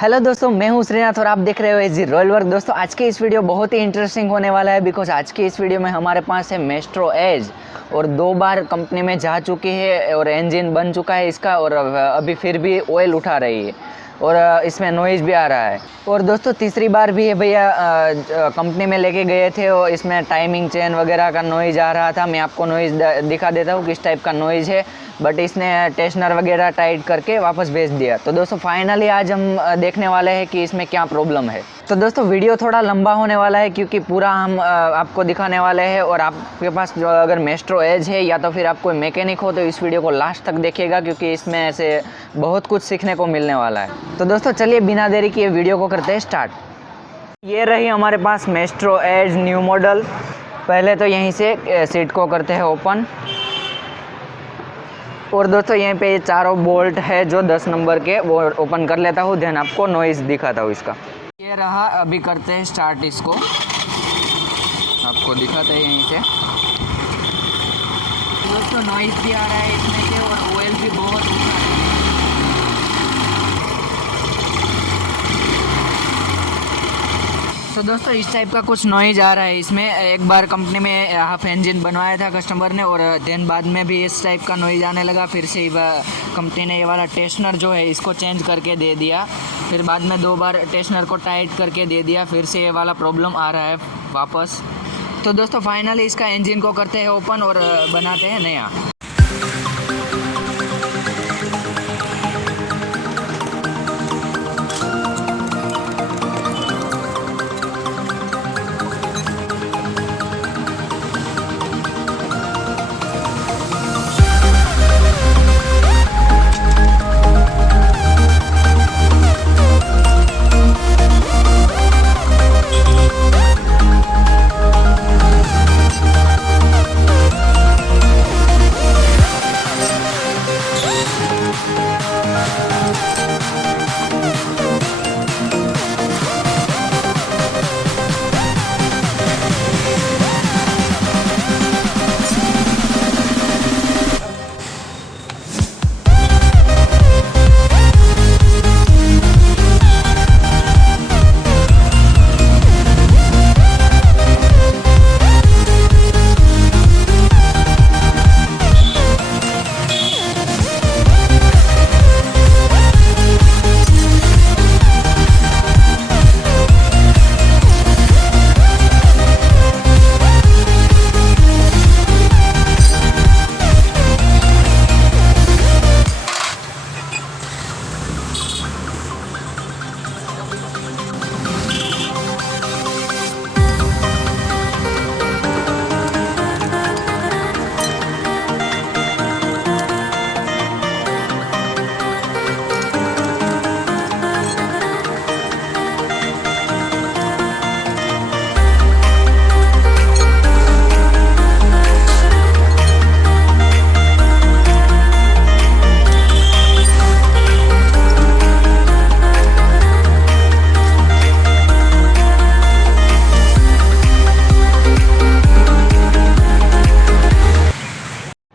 Hello दोस्तों, मैं हूं श्रीनाथ और आप देख रहे हो एजी रॉयल वर्क। दोस्तों आज की इस वीडियो बहुत ही इंटरेस्टिंग होने वाला है बिकॉज आज की इस वीडियो में हमारे पास है मेस्ट्रो एज और 2 बार कंपनी में जा चुकी है और इंजन बन चुका है इसका और अभी फिर भी ऑयल उठा रही है और इसमें नॉइज़ भी आ रहा है। और दोस्तों तीसरी बार भी है भैया कंपनी में लेके गए थे और इसमें टाइमिंग चेन वगैरह का नॉइज़ आ रहा था। मैं आपको नॉइज़ दिखा देता हूँ किस टाइप का नॉइज़ है, बट इसने टेस्नर वगैरह टाइट करके वापस भेज दिया। तो दोस्तों फाइनली आज हम देखने वाले हैं कि इसमें क्या प्रॉब्लम है। तो दोस्तों वीडियो थोड़ा लंबा होने वाला है क्योंकि पूरा हम आपको दिखाने वाले हैं और आपके पास जो अगर मेस्ट्रो एज है या तो फिर आप कोई मैकेनिक हो तो इस वीडियो को लास्ट तक देखिएगा क्योंकि इसमें ऐसे बहुत कुछ सीखने को मिलने वाला है। तो दोस्तों चलिए बिना देरी किए वीडियो को करते हैं स्टार्ट। ये रही हमारे पास मेस्ट्रो एज न्यू मॉडल। पहले तो यहीं से सीट को करते हैं ओपन और दोस्तों यहीं पे ये चारों बोल्ट है जो 10 नंबर के, वो ओपन कर लेता हूँ, देन आपको नॉइज़ दिखाता हूँ इसका। ये रहा, अभी करते हैं स्टार्ट इसको, आपको दिखाते हैं यहीं से। दोस्तों नॉइज़ भी आ रहा है इसमें से और ऑयल भी बहुत उठा है। तो दोस्तों इस टाइप का कुछ नॉइज़ आ रहा है इसमें। एक बार कंपनी में हाफ इंजन बनवाया था कस्टमर ने और देन बाद में भी इस टाइप का नॉइज़ आने लगा। फिर से कंपनी ने ये वाला टेस्नर जो है इसको चेंज करके दे दिया, फिर बाद में 2 बार टेस्नर को टाइट करके दे दिया, फिर से ये वाला प्रॉब्लम आ रहा है वापस। तो दोस्तों फाइनली इसका इंजन को करते हैं ओपन और बनाते हैं नया।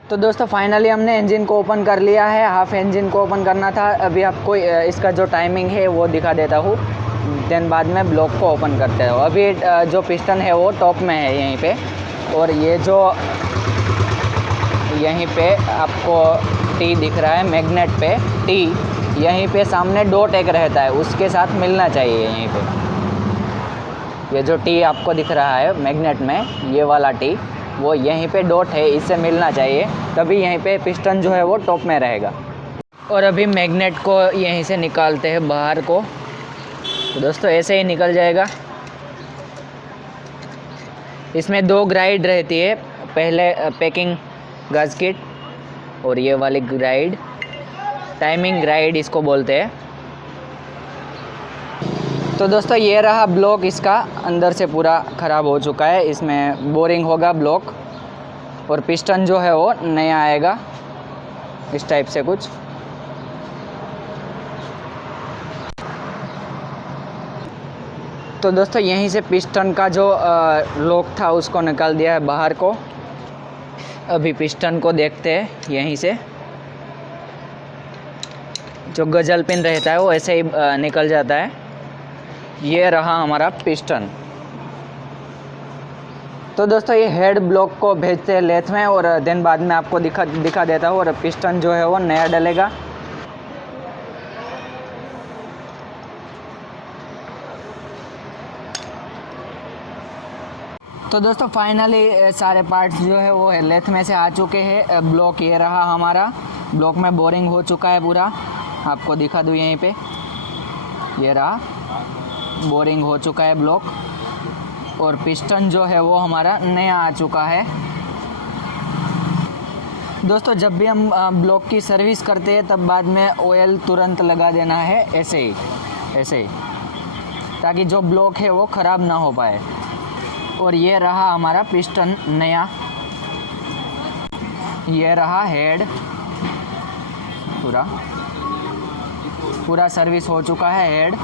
तो दोस्तों फाइनली हमने इंजन को ओपन कर लिया है। हाफ इंजन को ओपन करना था। अभी आपको इसका जो टाइमिंग है वो दिखा देता हूँ, देन बाद में ब्लॉक को ओपन करते हो। अभी जो पिस्टन है वो टॉप में है यहीं पे, और ये जो यहीं पे आपको टी दिख रहा है मैग्नेट पे, टी यहीं पे सामने डॉट एक रहता है, उसके साथ मिलना चाहिए यहीं पे। ये जो टी आपको दिख रहा है मैग्नेट में, ये वाला टी वो यहीं पे डॉट है, इससे मिलना चाहिए, तभी यहीं पे पिस्टन जो है वो टॉप में रहेगा। और अभी मैग्नेट को यहीं से निकालते हैं बाहर को। तो दोस्तों ऐसे ही निकल जाएगा। इसमें 2 ग्राइड रहती है, पहले पैकिंग गास्केट और ये वाली ग्राइड, टाइमिंग ग्राइड इसको बोलते हैं। तो दोस्तों ये रहा ब्लॉक, इसका अंदर से पूरा ख़राब हो चुका है, इसमें बोरिंग होगा ब्लॉक और पिस्टन जो है वो नया आएगा इस टाइप से कुछ। तो दोस्तों यहीं से पिस्टन का जो लॉक था उसको निकाल दिया है बाहर को। अभी पिस्टन को देखते हैं यहीं से। जो गजल पिन रहता है वो ऐसे ही निकल जाता है। ये रहा हमारा पिस्टन। तो दोस्तों ये हेड ब्लॉक को भेजते हैं लेथ में और देन बाद में आपको दिखा देता हूँ। और पिस्टन जो है वो नया डलेगा। तो दोस्तों फाइनली सारे पार्ट्स जो है वो लेथ में से आ चुके हैं। ब्लॉक ये रहा हमारा, ब्लॉक में बोरिंग हो चुका है पूरा। आपको दिखा दूँ यहीं पे, ये रहा बोरिंग हो चुका है ब्लॉक। और पिस्टन जो है वो हमारा नया आ चुका है। दोस्तों जब भी हम ब्लॉक की सर्विस करते हैं तब बाद में ऑयल तुरंत लगा देना है, ऐसे ही, ताकि जो ब्लॉक है वो ख़राब ना हो पाए। और ये रहा हमारा पिस्टन नया, ये रहा हेड, पूरा सर्विस हो चुका है हेड।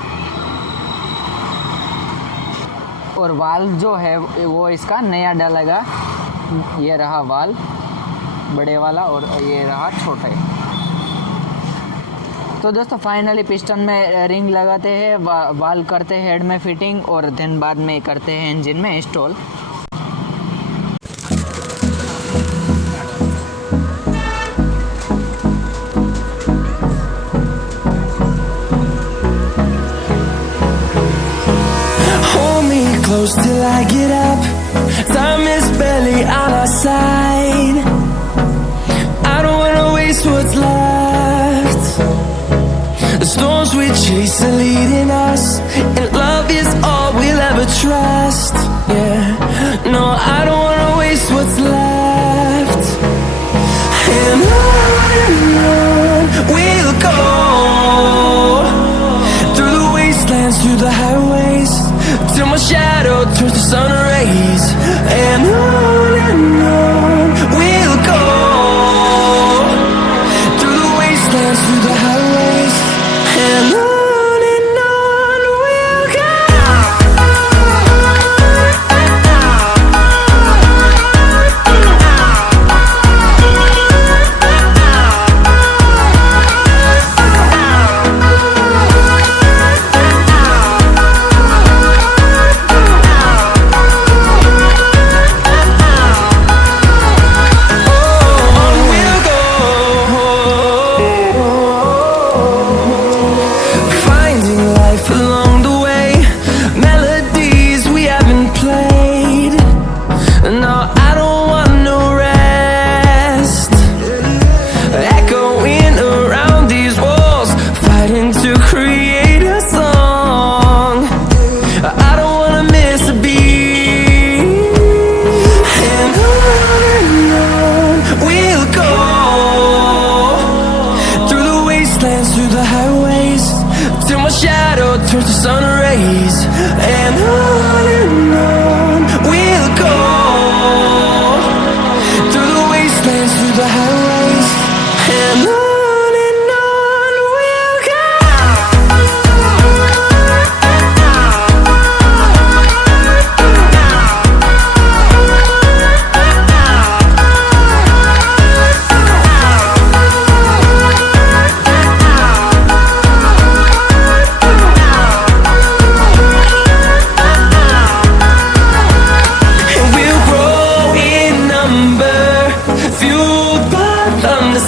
और वाल्व जो है वो इसका नया डलेगा। ये रहा वाल्व बड़े वाला और ये रहा छोटे। तो दोस्तों फाइनली पिस्टन में रिंग लगाते हैं, वाल्व करते हैं हेड में फिटिंग और देन बाद में करते हैं इंजन में install. Close till I get up. Time is barely on our side. I don't wanna waste what's left. The storms we chase are leading us, and love is all we'll ever trust. Yeah, no, I don't wanna waste what's left. And on we'll go, through the wastelands, through the highways, till my shadow turns to sun rays. And on we'll go, through the wastelands, through the highways. And on we'll go. Through the highways, till my shadow turns to sun rays. And on we'll go, through the wastelands, through the highways. And on we'll go.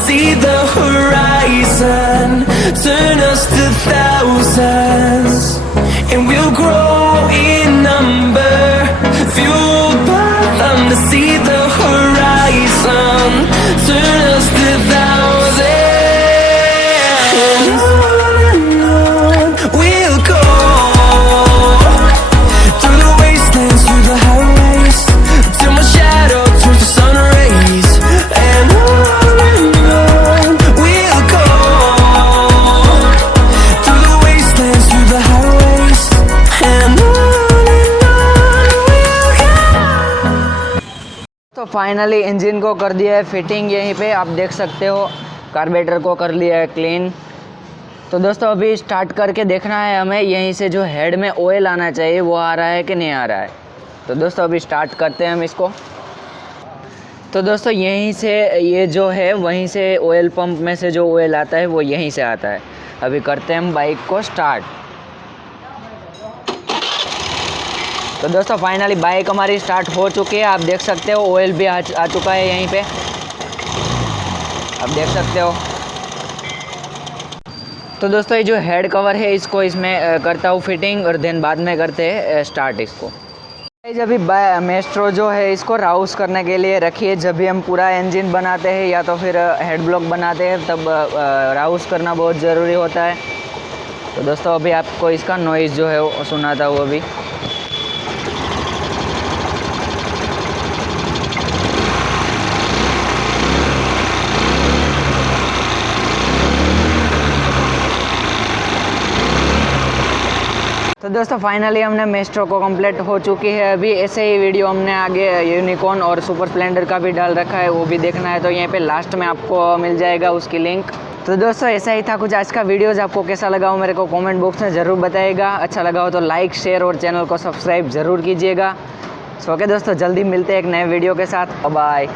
See the horizon, turn us to thousands, and we'll grow in number, fueled by them to see the horizon, turn us to thousands. And on we'll go, through the wastelands, through the highways, till my shadow turns to sun rays. And on तो finally engine को कर दिया है fitting. यहीं पे आप देख सकते हो कार्बोरेटर को कर लिया है क्लीन। तो दोस्तों अभी स्टार्ट करके देखना है हमें यहीं से जो हेड में ऑयल आना चाहिए वो आ रहा है कि नहीं आ रहा है। तो दोस्तों अभी स्टार्ट करते हैं हम इसको। तो दोस्तों यहीं से ये जो है वहीं से ऑयल पंप में से जो ऑयल आता है वो यहीं से आता है। अभी करते हैं हम बाइक को स्टार्ट। तो दोस्तों फाइनली बाइक हमारी स्टार्ट हो चुकी है। आप देख सकते हो ऑयल भी आ चुका है यहीं पे, आप देख सकते हो। तो दोस्तों ये जो हेड कवर है इसको इसमें करता हूँ फिटिंग और देन बाद में करते हैं स्टार्ट इसको। जब भी मेस्ट्रो जो है इसको राउस करने के लिए रखिए। जब भी हम पूरा इंजन बनाते हैं या तो फिर हेड ब्लॉक बनाते हैं तब राउस करना बहुत ज़रूरी होता है। तो दोस्तों अभी आपको इसका नॉइज़ जो है वो सुनाता हूँ अभी। तो दोस्तों फाइनली हमने मेस्ट्रो को कंप्लीट हो चुकी है। अभी ऐसे ही वीडियो हमने आगे यूनिकॉर्न और सुपर स्प्लेंडर का भी डाल रखा है, वो भी देखना है तो यहीं पे लास्ट में आपको मिल जाएगा उसकी लिंक। तो दोस्तों ऐसा ही था कुछ आज का वीडियोज़। आपको कैसा लगा हो मेरे को कमेंट बॉक्स में ज़रूर बताइएगा। अच्छा लगा हो तो लाइक शेयर और चैनल को सब्सक्राइब ज़रूर कीजिएगा। सो ओके दोस्तों, जल्दी मिलते हैं एक नए वीडियो के साथ। बाय।